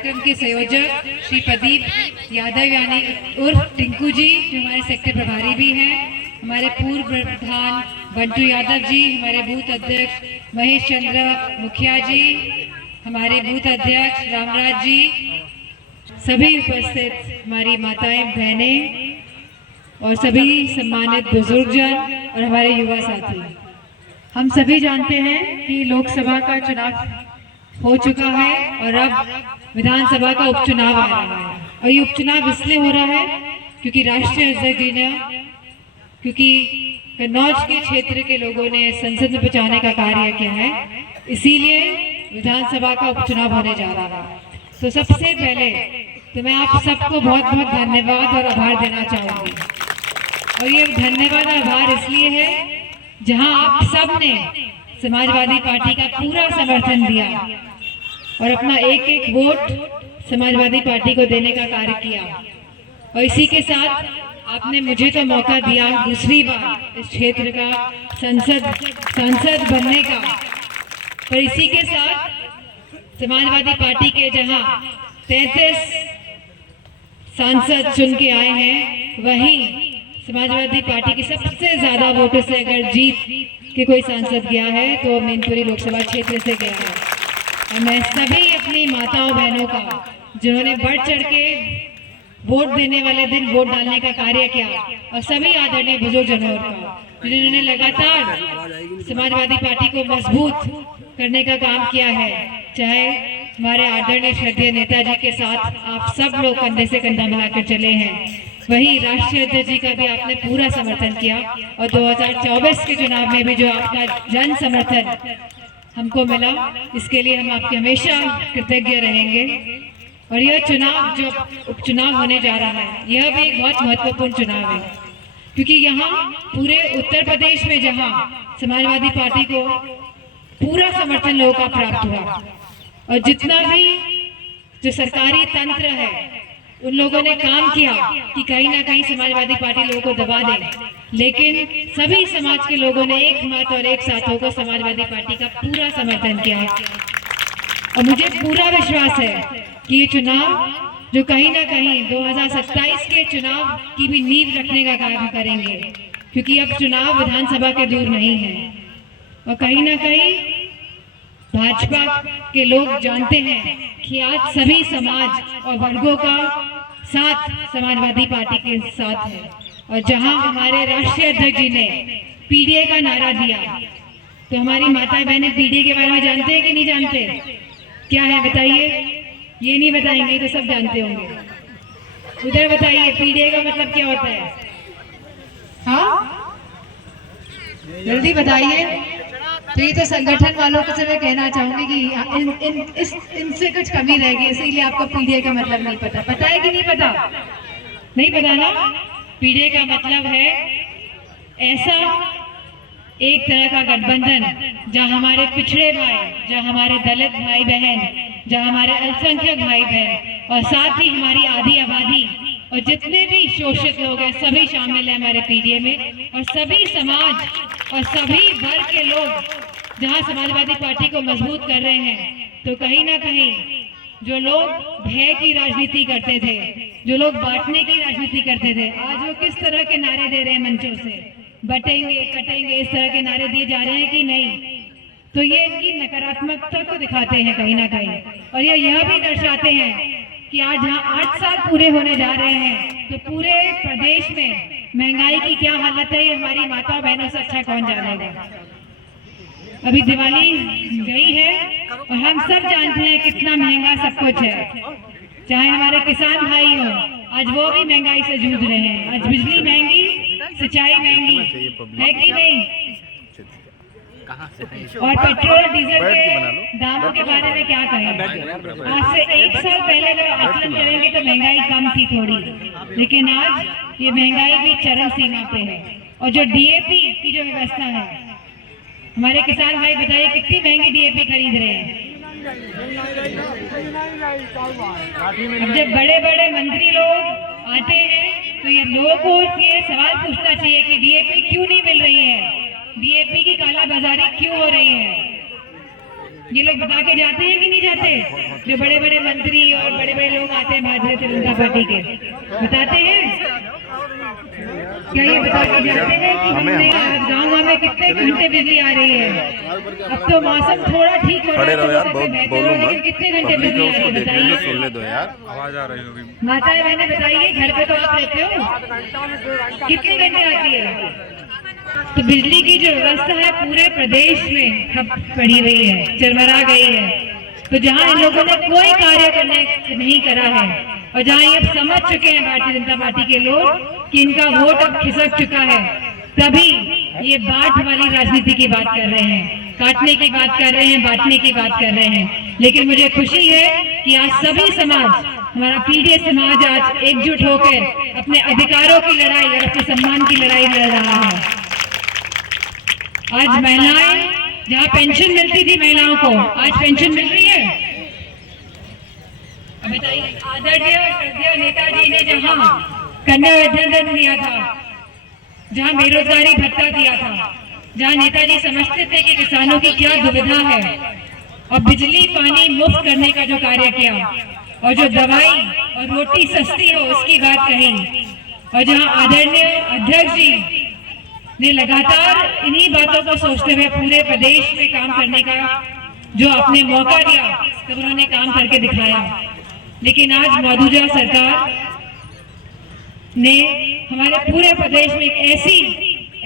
कार्यक्रम के संयोजक श्री प्रदीप यादव यानी उर्फ टिंकू जी, जो हमारे सेक्टर प्रभारी भी हैं, हमारे पूर्व प्रधान बंटू यादव जी, हमारे बूथ अध्यक्ष महेश चंद्र मुखिया जी, हमारे बूथ अध्यक्ष रामराज जी, सभी उपस्थित हमारी माताएं बहनें और सभी सम्मानित बुजुर्गजन और हमारे युवा साथी। हम सभी जानते हैं कि लोकसभा का चुनाव हो चुका है और अब विधानसभा का उपचुनाव आ रहा है। और ये उपचुनाव इसलिए हो रहा है क्योंकि राष्ट्रीय अध्यक्ष जी ने, क्योंकि कन्नौज के क्षेत्र के लोगों ने संसद में पहुंचाने का कार्य किया है, इसीलिए विधानसभा का उपचुनाव होने जा रहा है। तो सबसे पहले तो मैं आप सबको बहुत बहुत धन्यवाद और आभार देना चाहूंगी। और ये धन्यवाद और आभार इसलिए है जहां आप सब ने समाजवादी पार्टी का पूरा समर्थन दिया और अपना एक एक वोट समाजवादी पार्टी को देने का कार्य किया। और इसी के साथ आपने मुझे तो मौका दिया दूसरी बार इस क्षेत्र का सांसद बनने का। पर इसी के साथ समाजवादी पार्टी के जहां 33 सांसद चुन के आए हैं, वहीं समाजवादी पार्टी की सबसे ज्यादा वोटों से अगर जीत के कोई सांसद गया है तो मैनपुरी लोकसभा क्षेत्र से गया है। और मैं सभी अपनी माताओं बहनों का, जिन्होंने बढ़ चढ़ के वोट देने वाले दिन वोट डालने का कार्य किया, और सभी आदरणीय बुजुर्गजनों का, जिन्होंने लगातार समाजवादी पार्टी को मजबूत करने का काम किया है, चाहे हमारे आदरणीय श्रद्धेय नेताजी के साथ आप सब लोग कंधे से कंधा मिलाकर चले हैं, वही राष्ट्रीय अध्यक्ष जी का भी आपने पूरा समर्थन किया। और 2024 के चुनाव में भी जो आपका जन समर्थन हमको मिला, इसके लिए हम आपके हमेशा कृतज्ञ रहेंगे। और यह चुनाव जो उपचुनाव होने जा रहा है, यह भी एक बहुत महत्वपूर्ण चुनाव है, क्योंकि यहाँ पूरे उत्तर प्रदेश में जहाँ समाजवादी पार्टी को पूरा समर्थन लोगों का प्राप्त हुआ, और जितना भी जो सरकारी तंत्र है उन लोगों ने काम किया कि कहीं ना कहीं समाजवादी पार्टी लोगों को दबा दे, लेकिन सभी समाज के लोगों ने एक मत और एक साथ होकर समाजवादी पार्टी का पूरा समर्थन किया। और मुझे पूरा विश्वास है कि ये चुनाव जो कहीं ना कहीं 2027 के चुनाव की भी नींव रखने का काम करेंगे, क्योंकि अब चुनाव विधानसभा के दूर नहीं है। और कहीं ना कहीं भाजपा के लोग जानते हैं कि आज सभी समाज और वर्गों का साथ समाजवादी पार्टी के साथ है। और जहां हमारे राष्ट्रीय अध्यक्ष जी ने पीडीए का नारा दिया, तो हमारी माता बहनें पीडीए के बारे में जानते हैं कि नहीं जानते? क्या है बताइए? ये नहीं बताएंगे तो सब जानते होंगे। उधर बताइए पीडीए का मतलब क्या होता है? हाँ, जल्दी बताइए। तो ये तो संगठन वालों को से मैं कहना चाहूंगी कि इनसे कुछ कमी रहेगी, इसीलिए आपको पीडीए का मतलब नहीं पता। पता है कि नहीं पता? नहीं पता ना? पीडीए का मतलब है ऐसा एक तरह का गठबंधन जहां हमारे पिछड़े भाई, जहां हमारे दलित भाई बहन, जहां हमारे अल्पसंख्यक भाई बहन और साथ ही हमारी आधी आबादी और जितने भी शोषित लोग हैं सभी शामिल हैं हमारे पीडीए में। और सभी समाज और सभी वर्ग के लोग जहां समाजवादी पार्टी को मजबूत कर रहे हैं, तो कहीं ना कहीं जो लोग भय की राजनीति करते थे, जो लोग बांटने की राजनीति करते थे, आज वो किस तरह के नारे दे रहे हैं मंचों से, बटेंगे कटेंगे, इस तरह के नारे दिए जा रहे हैं कि नहीं? तो ये इनकी नकारात्मकता को दिखाते हैं कहीं ना कहीं। और ये यह भी दर्शाते हैं कि आज जहाँ 8 साल पूरे होने जा रहे हैं, तो पूरे प्रदेश में महंगाई की क्या हालत है, ये हमारी माता बहनों से अच्छा कौन जानेगा। अभी दिवाली गई है और हम सब जानते हैं कितना महंगा सब कुछ है। चाहे हमारे किसान भाई हो, आज वो भी महंगाई से जूझ रहे हैं। आज बिजली महंगी, सिंचाई महंगी है कि नहीं? और पेट्रोल डीजल के दामों के बारे में क्या कहें? आज से 1 साल पहले अगर आकलन करेंगे तो महंगाई कम थी थोड़ी, लेकिन आज ये महंगाई भी चरम सीमा पे है। और जो डीएपी की जो व्यवस्था है, हमारे किसान भाई बताइए कितनी महंगी डीएपी खरीद रहे हैं। अब जब बड़े बड़े मंत्री लोग आते हैं तो ये लोगों को ये सवाल पूछना चाहिए कि डीएपी क्यों नहीं मिल रही है, डीएपी की काला बाजारी क्यों हो रही है। ये लोग बता के जाते हैं कि नहीं जाते? जो बड़े बड़े मंत्री और बड़े बड़े लोग आते हैं भारतीय जनता पार्टी के, बताते हैं क्या? ये बता के जाते हैं कि हमने आज गाँव में कितने घंटे बिजली आ रही है? अब तो मौसम थोड़ा ठीक हो रहा है तो लेकिन कितने घंटे बिजली आ रही है बताइए? आवाज आ रही होगी। माताएं बहनें बताइए, घर पे तो आप रहते हो, कितने घंटे आती है? तो बिजली की जो व्यवस्था है पूरे प्रदेश में ठप पड़ी हुई है, चरमरा गई है। तो जहां इन लोगों ने कोई कार्य करने नहीं करा है और जहां ये समझ चुके हैं भारतीय जनता पार्टी के लोग कि इनका वोट अब खिसक चुका है, तभी ये बांट वाली राजनीति की बात कर रहे हैं, काटने की बात कर रहे हैं, बांटने की बात कर रहे हैं। लेकिन मुझे खुशी है कि आज सभी समाज, हमारा पीडीएस समाज आज एकजुट होकर अपने अधिकारों की लड़ाई और अपने सम्मान की लड़ाई लड़ रहा है। आज महिलाएं, जहाँ पेंशन मिलती थी महिलाओं को, आज पेंशन मिल रही है। अब बताइए, आदरणीय नेताजी ने जहाँ कन्या विद्याधन दिया था, जहाँ बेरोजगारी भत्ता दिया था, जहाँ नेताजी समझते थे कि किसानों की क्या दुविधा है, और बिजली पानी मुफ्त करने का जो कार्य किया, और जो दवाई और रोटी सस्ती हो उसकी बात कही, और जहाँ आदरणीय अध्यक्ष जी ने लगातार इन्हीं बातों को सोचते हुए पूरे प्रदेश में काम करने का जो आपने मौका दिया, तब उन्होंने काम करके दिखाया। लेकिन आज मौजूदा सरकार ने हमारे पूरे प्रदेश में एक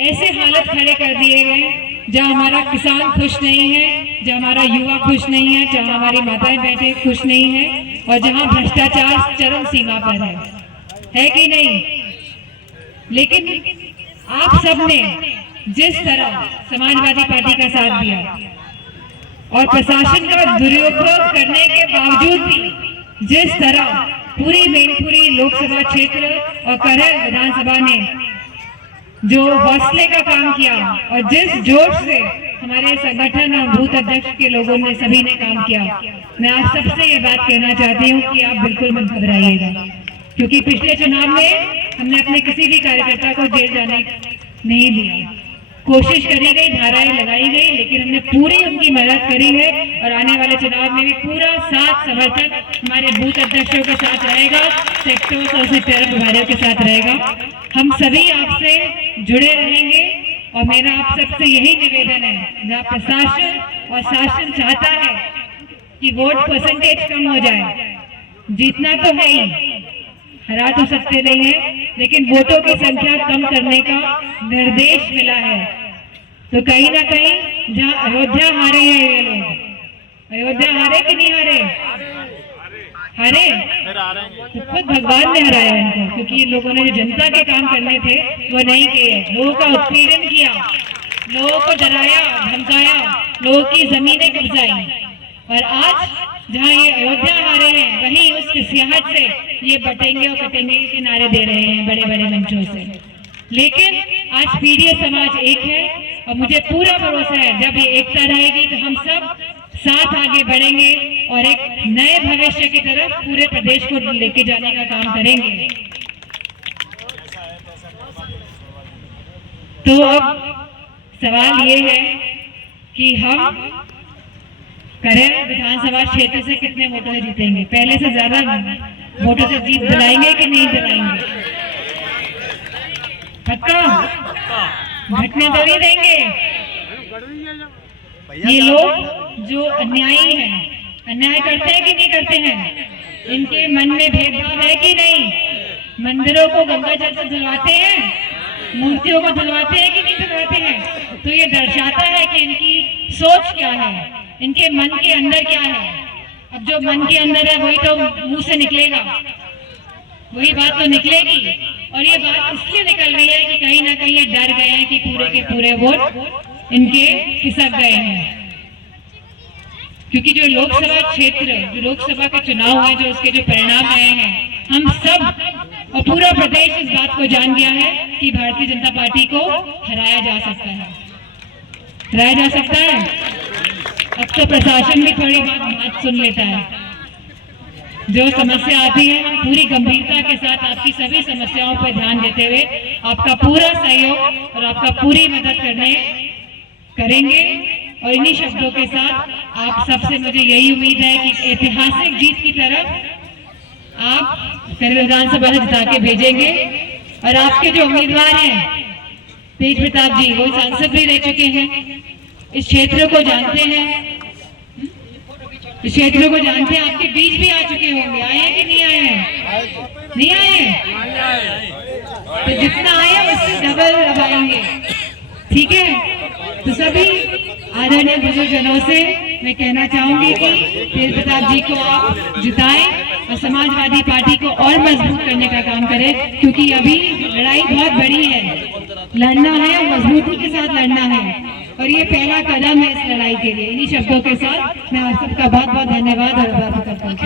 ऐसे हालत खड़े कर दिए हैं जहां हमारा किसान खुश नहीं है, जहां हमारा युवा खुश नहीं है, जहां हमारी माताएं बहनें खुश नहीं है, और जहां भ्रष्टाचार चरम सीमा पर है कि नहीं? लेकिन आप सबने जिस तरह समाजवादी पार्टी का साथ दिया और प्रशासन का दुरुपयोग करने के बावजूद भी जिस तरह पूरी मैनपुरी लोकसभा क्षेत्र और करहल विधानसभा ने जो हौसले का काम किया और जिस जोश से हमारे संगठन और बूथ अध्यक्ष के लोगों ने सभी ने काम किया, मैं आप सबसे ये बात कहना चाहती हूँ कि आप बिल्कुल मत घबराइएगा, क्योंकि पिछले चुनाव में हमने अपने किसी भी कार्यकर्ता को जेल जाने नहीं दिया। कोशिश करी गई, धाराएं लगाई गई, लेकिन हमने पूरी उनकी मदद करी है और आने वाले चुनाव में भी पूरा साथ समर्थन हमारे बूथ अध्यक्षों के साथ रहेगा, सेक्टर्स और सेक्टर प्रभारियों के साथ रहेगा। हम सभी आपसे जुड़े रहेंगे और मेरा आप सबसे यही निवेदन है, जहाँ प्रशासन और शासन चाहता है कि वोट परसेंटेज कम हो जाए, जीतना तो है ही, हरा तो सकते नहीं है, लेकिन वोटों की संख्या कम करने का निर्देश मिला है। तो कहीं ना कहीं जहां अयोध्या हारे हैं ये लोग, अयोध्या हारे कि नहीं हारे? हारे तो खुद भगवान ने हराया इनको, क्योंकि इन लोगों ने जो जनता के काम करने थे वो नहीं किए, लोगों का उत्पीड़न किया, लोगों को डराया, धमकाया, लोगों की जमीनें कब्जाई, और आज जहाँ ये अयोध्या हारे हैं वहीं उस सियाहट से ये बटेंगे और कटेंगे के नारे दे रहे हैं बड़े बड़े मंचों से। लेकिन आज पीडीएस समाज एक है और मुझे पूरा भरोसा है जब ये एकता रहेगी तो हम सब साथ आगे बढ़ेंगे और एक नए भविष्य की तरफ पूरे प्रदेश को लेके जाने का काम करेंगे। तो अब सवाल ये है कि हम करहल विधानसभा क्षेत्र से कितने वोटों से जीतेंगे? पहले से ज्यादा वोटों से जीत दिलाएंगे कि नहीं दिलाएंगे? पक्का? घटने तो नहीं देंगे। ये लोग जो अन्यायी हैं, अन्याय करते हैं कि नहीं करते हैं? इनके मन में भेदभाव है कि नहीं? मंदिरों को गंगा जल से धुलवाते हैं, मूर्तियों को धुलवाते हैं कि नहीं धुलवाते हैं? तो ये दर्शाता है कि इनकी सोच क्या है, इनके मन के अंदर क्या है। अब जो मन के अंदर है वही तो मुंह से निकलेगा, वही बात तो निकलेगी। और ये बात इसलिए निकल रही है कि कहीं ना कहीं ये डर गए हैं कि पूरे के पूरे वोट इनके खिसक गए हैं, क्योंकि जो लोकसभा क्षेत्र, जो लोकसभा के चुनाव है, जो उसके जो परिणाम आए हैं, हम सब और पूरा प्रदेश इस बात को जान गया है कि भारतीय जनता पार्टी को हराया जा सकता है, हराया जा सकता है। अब तो प्रशासन भी थोड़ी बात सुन लेता है, जो समस्या आती है हम पूरी गंभीरता के साथ आपकी सभी समस्याओं पर ध्यान देते हुए आपका पूरा सहयोग और आपका पूरी मदद करेंगे और इन्हीं शब्दों के साथ आप सबसे मुझे यही उम्मीद है कि ऐतिहासिक जीत की तरफ आप विधानसभा से जिता के भेजेंगे। और आपके जो उम्मीदवार हैं तेज प्रताप जी, वो सांसद भी रह चुके हैं, इस क्षेत्र को जानते हैं, इस क्षेत्र को जानते हैं, आपके बीच भी आ चुके होंगे। आए हैं कि नहीं आए हैं? नहीं आए हैं? तो जितना आए हैं उससे डबल अब आएंगे, ठीक है। तो सभी आदरणीय बुजुर्गजनों से मैं कहना चाहूंगी कि तेज प्रताप जी को आप जिताएं और समाजवादी पार्टी को और मजबूत करने का काम करें, क्योंकि अभी लड़ाई बहुत बड़ी है, लड़ना है और मजबूती के साथ लड़ना है, और ये पहला कदम है इस लड़ाई के लिए। इन्हीं शब्दों के साथ मैं आप सबका बहुत बहुत धन्यवाद और आभार करता हूँ।